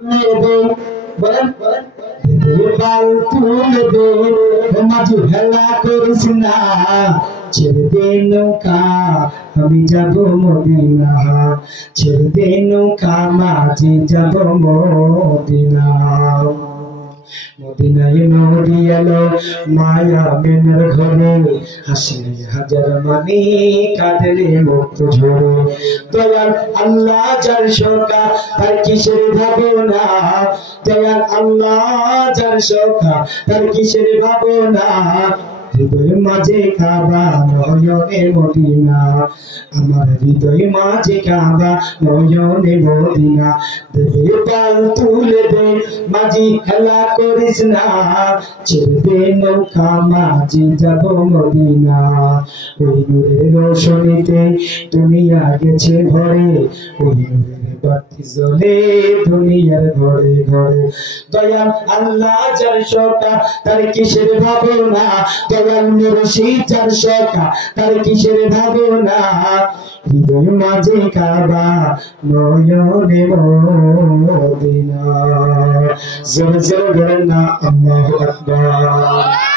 বলেন পাল তুলে দে মাঝি হেলা করিস না ছেড়ে দে নৌকা আমি যাব মদিনা ছেড়ে দে নৌকা মাঝি যাব মদিনা মদিনায় নদী এলো মায়া মেনের ঘরে হাসিলে হাজার মানি কাঁদলে মুক্ত ঝরে দয়াল আল্লাহ যার সকা তার কিসের ভাবনা দয়াল আল্লাহ যার সকা তার কিসের ভাবনা হৃদয় মাঝে কাবা নয়নে মদিনা আমার হৃদয় মাঝে কাবা নয়নে মদিনা দেবে পাল তুলে দে মাঝি খেলা করিস না ছেড়ে দে নৌকা মাঝি যাব মদিনা ওই নূরের রোশনীতে দুনিয়া গেছে ভরে ওই নূরের বাতি জ্বলে দুনিয়ার ঘরে ঘরে দয়াল আল্লাহ যার সকা তার কিসের ভাবনা দয়াল মুর্শিদ যার সকা তার কিসের ভাবনা হৃদয় মাঝে কাবা নয়নে মদিনা জোরে জোরে বলেন না আল্লাহু আকবার।